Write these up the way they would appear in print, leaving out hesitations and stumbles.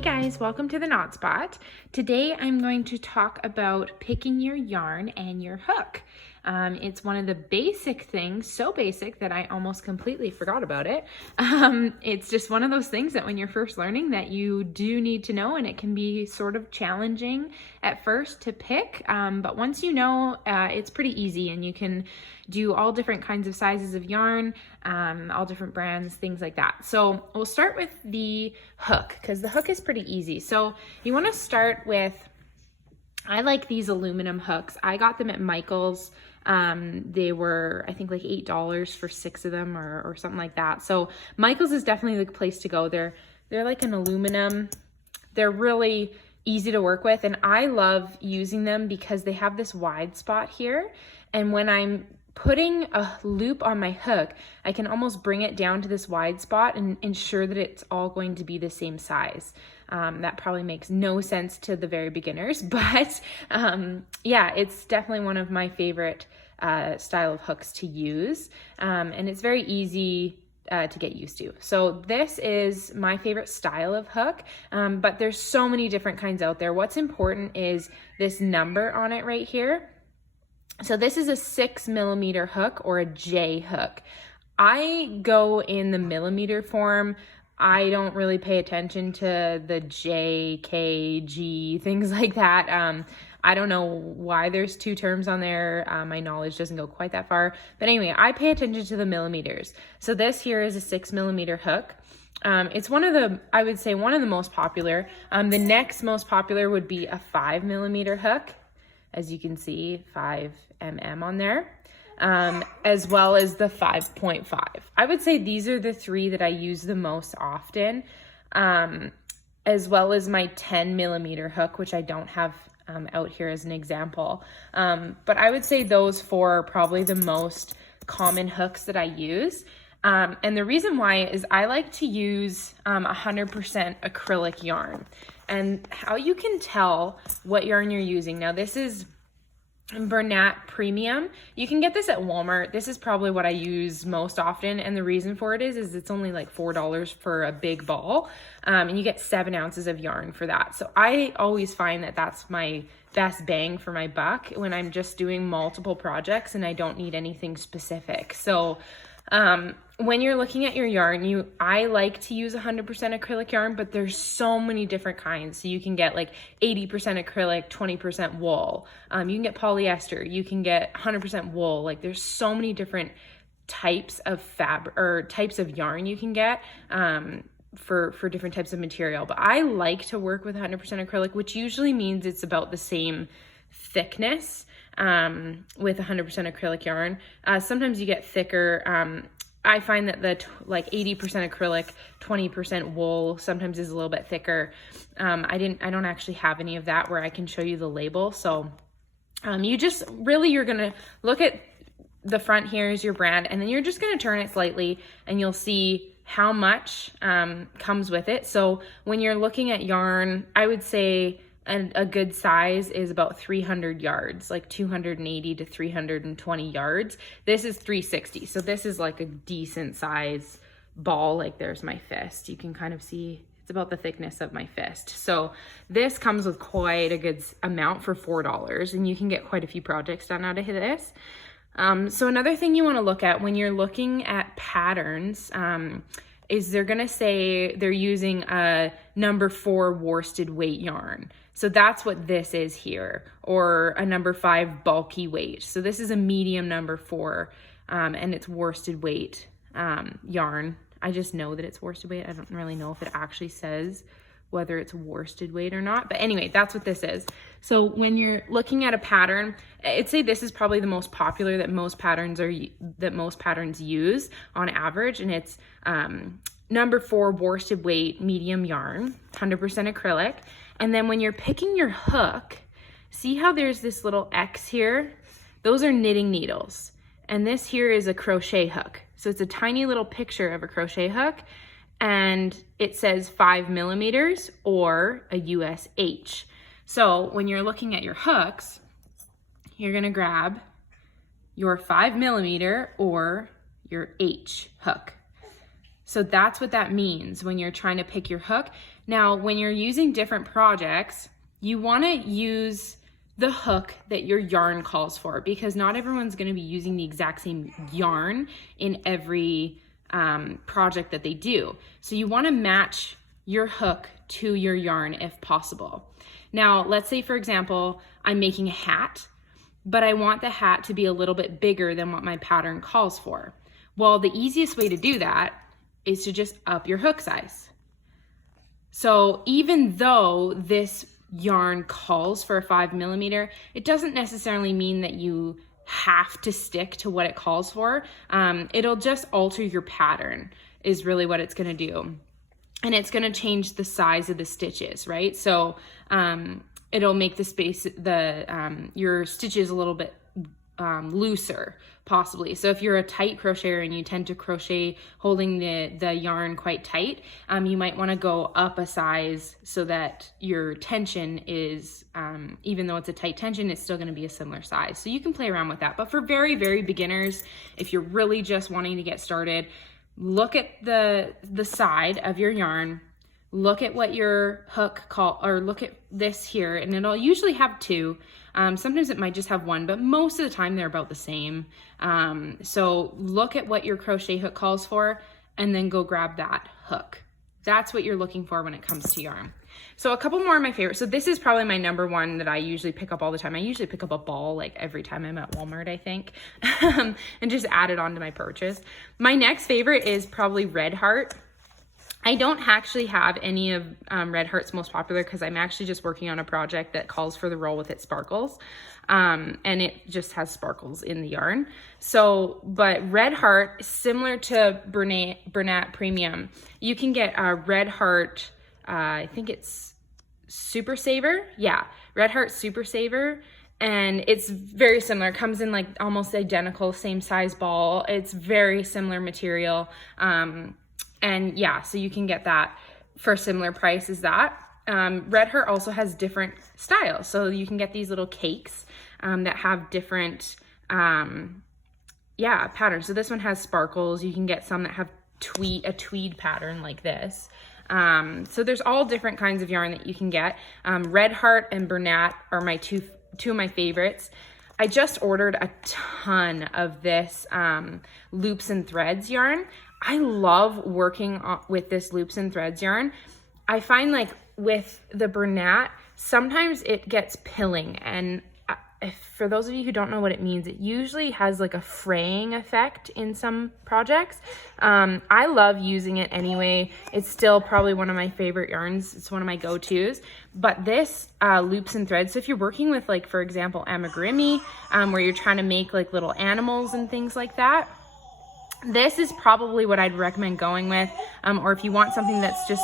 Hey guys, welcome to the Knot Spot. Today I'm going to talk about picking your yarn and your hook. It's one of the basic things, so basic that I almost completely forgot about it. It's just one of those things that when you're first learning that you do need to know, and it can be sort of challenging at first to pick, but once you know, it's pretty easy, and you can do all different kinds of sizes of yarn, all different brands, things like that. So we'll start with the hook, because the hook is pretty easy. So you want to start with, I like these aluminum hooks. I got them at Michael's. They were, I think, like $8 for 6 of them or something like that. So Michael's is definitely the place to go. They're like an aluminum. They're really easy to work with, and I love using them because they have this wide spot here. And when I'm putting a loop on my hook, I can almost bring it down to this wide spot and ensure that it's all going to be the same size. That probably makes no sense to the very beginners, but yeah, it's definitely one of my favorite style of hooks to use, and it's very easy to get used to. So this is my favorite style of hook, but there's so many different kinds out there. What's important is this number on it right here. So this is a 6mm hook, or a J hook. I go in the millimeter form. I don't really pay attention to the J, K, G, things like that. I don't know why there's 2 terms on there. My knowledge doesn't go quite that far. But anyway, I pay attention to the millimeters. So this here is a 6mm hook. It's one of the, I would say, one of the most popular. The next most popular would be a 5mm hook. As you can see, 5mm on there, as well as the 5.5. I would say these are the 3 that I use the most often, as well as my 10mm hook, which I don't have out here as an example. But I would say those 4 are probably the most common hooks that I use. And the reason why is I like to use 100% acrylic yarn. And how you can tell what yarn you're using. Now this is Bernat Premium. You can get this at Walmart. This is probably what I use most often. And the reason for it is it's only like $4 for a big ball. And you get 7 ounces of yarn for that. So I always find that that's my best bang for my buck when I'm just doing multiple projects and I don't need anything specific. So when you're looking at your yarn, I like to use 100% acrylic yarn, but there's so many different kinds. So you can get like 80% acrylic, 20% wool. You can get polyester, you can get 100% wool. Like there's so many different types of fabric or types of yarn you can get for different types of material. But I like to work with 100% acrylic, which usually means it's about the same thickness with 100% acrylic yarn. Sometimes you get thicker. I find that the like 80% acrylic, 20% wool sometimes is a little bit thicker. I don't actually have any of that where I can show you the label. So you're gonna look at the front here is your brand, and then you're just gonna turn it slightly and you'll see how much comes with it. So when you're looking at yarn, I would say a good size is about 300 yards, like 280 to 320 yards. This is 360. So this is like a decent size ball. Like there's my fist. You can kind of see it's about the thickness of my fist. So this comes with quite a good amount for $4, and you can get quite a few projects done out of this. So another thing you want to look at when you're looking at patterns, is they're gonna say they're using a number 4 worsted weight yarn. So that's what this is here, or a number 5 bulky weight. So this is a medium number 4, and it's worsted weight yarn. I just know that it's worsted weight. I don't really know if it actually says whether it's worsted weight or not. But anyway, that's what this is. So when you're looking at a pattern, I'd say this is probably the most popular that most patterns use on average, and it's number 4 worsted weight medium yarn, 100% acrylic. And then when you're picking your hook, see how there's this little X here? Those are knitting needles. And this here is a crochet hook. So it's a tiny little picture of a crochet hook, and it says 5mm or a US H. So when you're looking at your hooks, you're gonna grab your 5mm or your H hook. So that's what that means when you're trying to pick your hook. Now, when you're using different projects, you want to use the hook that your yarn calls for, because not everyone's going to be using the exact same yarn in every project that they do. So you want to match your hook to your yarn if possible. Now, let's say, for example, I'm making a hat, but I want the hat to be a little bit bigger than what my pattern calls for. Well, the easiest way to do that is to just up your hook size. So even though this yarn calls for a 5mm, it doesn't necessarily mean that you have to stick to what it calls for. It'll just alter your pattern is really what it's going to do. And it's going to change the size of the stitches, right? So it'll make the space, your stitches a little bit looser, possibly. So if you're a tight crocheter and you tend to crochet holding the yarn quite tight, you might want to go up a size so that your tension is, even though it's a tight tension, it's still going to be a similar size. So you can play around with that. But for very, very beginners, if you're really just wanting to get started, look at the side of your yarn, look at what your hook or look at this here, and it'll usually have two. Sometimes it might just have one, but most of the time they're about the same. So look at what your crochet hook calls for and then go grab that hook. That's what you're looking for when it comes to yarn. So a couple more of my favorites. So this is probably my number one that I usually pick up all the time. I usually pick up a ball like every time I'm at Walmart, I think, and just add it on to my purchase. My next favorite is probably Red Heart. I don't actually have any of Red Heart's most popular because I'm actually just working on a project that calls for the Roll With It sparkles. And it just has sparkles in the yarn. So, but Red Heart, similar to Bernat Premium, you can get a Red Heart, I think it's Super Saver. Yeah, Red Heart Super Saver. And it's very similar. It comes in like almost identical, same size ball. It's very similar material. And yeah, so you can get that for a similar price as that. Red Heart also has different styles. So you can get these little cakes that have different, patterns. So this one has sparkles. You can get some that have a tweed pattern like this. So there's all different kinds of yarn that you can get. Red Heart and Bernat are my two of my favorites. I just ordered a ton of this loops and threads yarn. I love working with this loops and threads yarn. I find like with the Bernat, sometimes it gets pilling, and for those of you who don't know what it means, it usually has like a fraying effect in some projects. I love using it anyway. It's still probably one of my favorite yarns. It's one of my go-tos. But this loops and threads, so if you're working with like, for example, amigurumi, where you're trying to make like little animals and things like that, this is probably what I'd recommend going with. Or if you want something that's just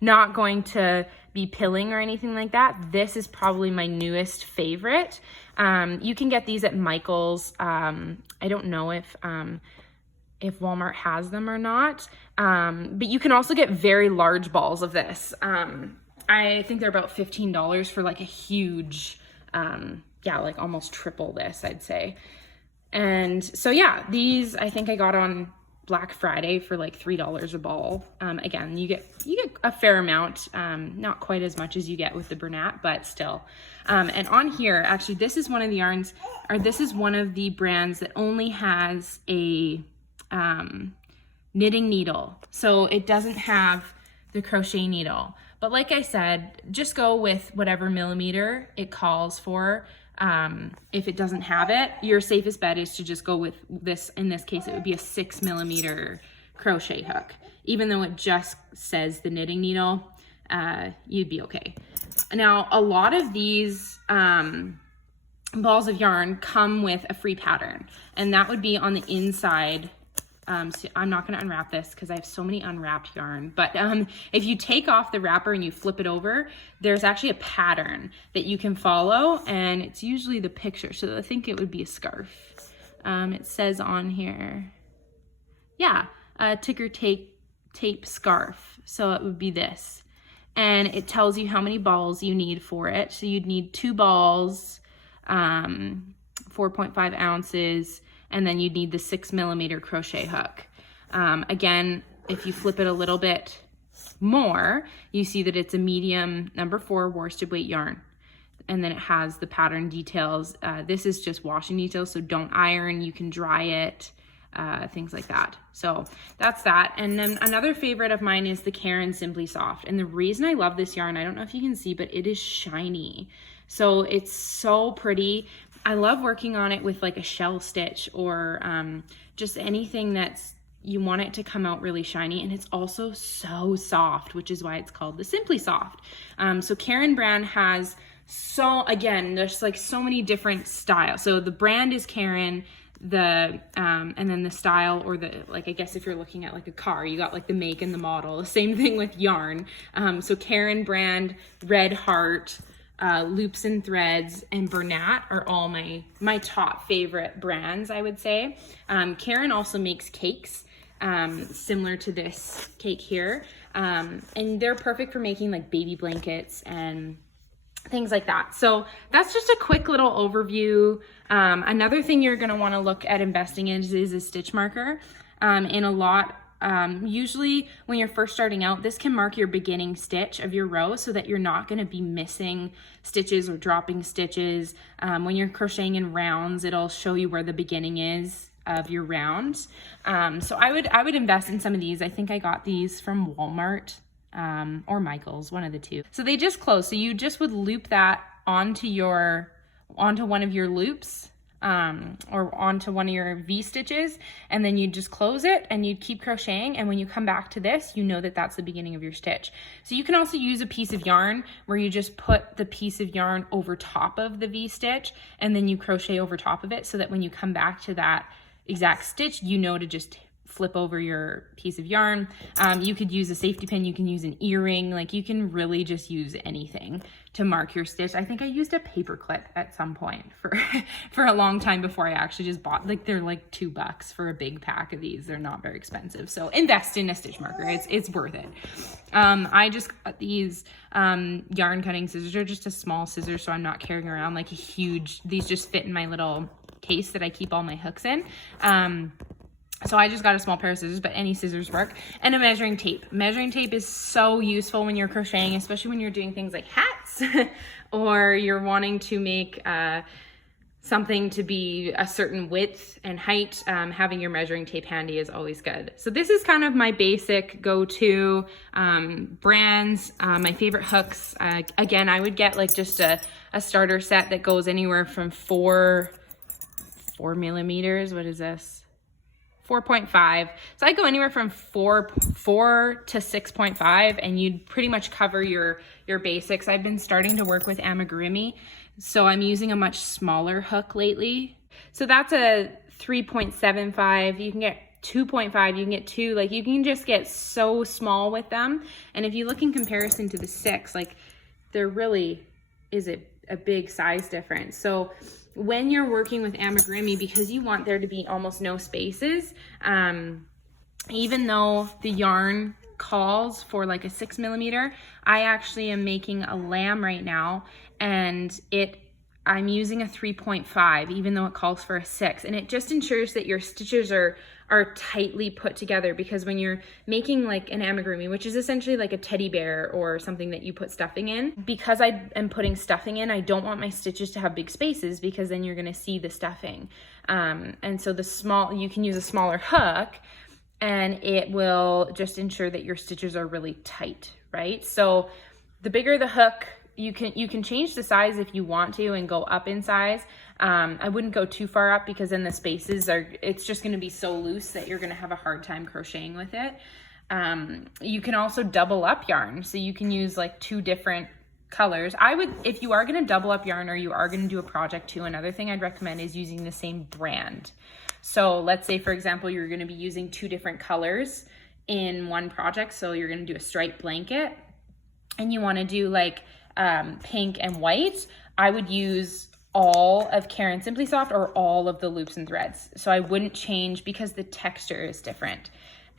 not going to be pilling or anything like that, this is probably my newest favorite. You can get these at Michael's. I don't know if Walmart has them or not, but you can also get very large balls of this. I think they're about $15 for like a huge, like almost triple this, I'd say. And so yeah, these I think I got on Black Friday for like $3 a ball. Again, you get a fair amount, not quite as much as you get with the Bernat, but still. And on here, actually, this is one of the yarns, or this is one of the brands that only has a knitting needle. So it doesn't have the crochet needle. But like I said, just go with whatever millimeter it calls for. If it doesn't have it, your safest bet is to just go with this. In this case, it would be a 6mm crochet hook. Even though it just says the knitting needle, you'd be okay. Now, a lot of these balls of yarn come with a free pattern, and that would be on the inside. So I'm not going to unwrap this because I have so many unwrapped yarn, but if you take off the wrapper and you flip it over, there's actually a pattern that you can follow, and it's usually the picture. So I think it would be a scarf. It says on here, ticker tape scarf. So it would be this, and it tells you how many balls you need for it. So you'd need 2 balls, 4.5 ounces, and then you'd need the 6mm crochet hook. Again, if you flip it a little bit more, you see that it's a medium number 4 worsted weight yarn. And then it has the pattern details. This is just washing details, so don't iron, you can dry it, things like that. So that's that. And then another favorite of mine is the Caron Simply Soft. And the reason I love this yarn, I don't know if you can see, but it is shiny. So it's so pretty. I love working on it with like a shell stitch or just anything that's, you want it to come out really shiny, and it's also so soft, which is why it's called the Simply Soft. So Caron brand has, so again, there's like so many different styles. So the brand is Caron, and then the style, or the, like, I guess if you're looking at like a car, you got like the make and the model. The same thing with yarn. So Caron brand, Red Heart, Loops and Threads, and Bernat are all my top favorite brands, I would say. Caron also makes cakes, similar to this cake here, and they're perfect for making like baby blankets and things like that. So that's just a quick little overview. Another thing you're going to want to look at investing in is a stitch marker. In a lot, usually when you're first starting out, this can mark your beginning stitch of your row so that you're not going to be missing stitches or dropping stitches. When you're crocheting in rounds, it'll show you where the beginning is of your round. So I would invest in some of these. I think I got these from Walmart or Michael's, one of the two. So they just close. So you just would loop that onto one of your loops, or onto one of your V stitches, and then you'd just close it and you'd keep crocheting. And when you come back to this, you know that that's the beginning of your stitch. So you can also use a piece of yarn where you just put the piece of yarn over top of the V stitch, and then you crochet over top of it, so that when you come back to that exact stitch, you know to just flip over your piece of yarn. You could use a safety pin, you can use an earring, like you can really just use anything to mark your stitch. I think I used a paper clip at some point for a long time before I actually just bought, like they're like $2 for a big pack of these. They're not very expensive. So invest in a stitch marker, it's worth it. I just got these yarn cutting scissors. They're just a small scissors, so I'm not carrying around like a huge, these just fit in my little case that I keep all my hooks in. So I just got a small pair of scissors, but any scissors work. And a measuring tape. Measuring tape is so useful when you're crocheting, especially when you're doing things like hats or you're wanting to make something to be a certain width and height. Having your measuring tape handy is always good. So this is kind of my basic go-to brands, my favorite hooks. Again, I would get like just a starter set that goes anywhere from 4 millimeters. What is this? 4.5. So I go anywhere from 4 to 6.5, and you'd pretty much cover your basics. I've been starting to work with amigurumi, so I'm using a much smaller hook lately. So that's a 3.75. You can get 2.5, you can get 2, like you can just get so small with them. And if you look in comparison to the 6, like there really is a big size difference. So when you're working with amigurumi, because you want there to be almost no spaces, even though the yarn calls for like a 6 millimeter, I actually am making a lamb right now, and I'm using a 3.5, even though it calls for a 6, and it just ensures that your stitches are tightly put together. Because when you're making like an amigurumi, which is essentially like a teddy bear or something that you put stuffing in, because I am putting stuffing in, I don't want my stitches to have big spaces, because then you're going to see the stuffing. And so you can use a smaller hook, and it will just ensure that your stitches are really tight, right? So the bigger the hook, you can change the size if you want to and go up in size. I wouldn't go too far up, because then the spaces it's just going to be so loose that you're going to have a hard time crocheting with it. You can also double up yarn, so you can use like 2 different colors. If you are going to double up yarn or you are going to do a project too, another thing I'd recommend is using the same brand. So let's say, for example, you're going to be using 2 different colors in one project. So you're going to do a striped blanket, and you want to do like pink and white. I would use all of Caron Simply Soft or all of the Loops and Threads. So I wouldn't change, because the texture is different,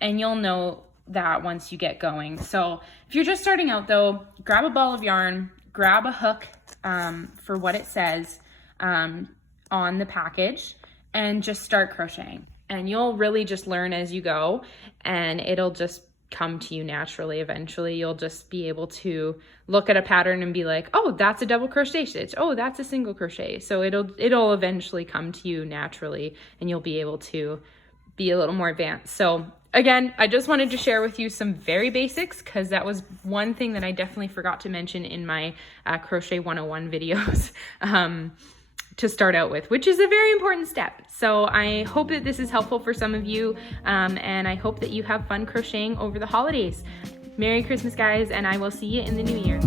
and you'll know that once you get going. So if you're just starting out though, grab a ball of yarn, grab a hook for what it says on the package, and just start crocheting. And you'll really just learn as you go, and it'll just come to you naturally. Eventually you'll just be able to look at a pattern and be like, oh, that's a double crochet stitch, oh, that's a single crochet. So it'll eventually come to you naturally, and you'll be able to be a little more advanced. So again, I just wanted to share with you some very basics, because that was one thing that I definitely forgot to mention in my crochet 101 videos. To start out with, which is a very important step. So I hope that this is helpful for some of you, and I hope that you have fun crocheting over the holidays. Merry Christmas, guys, and I will see you in the new year.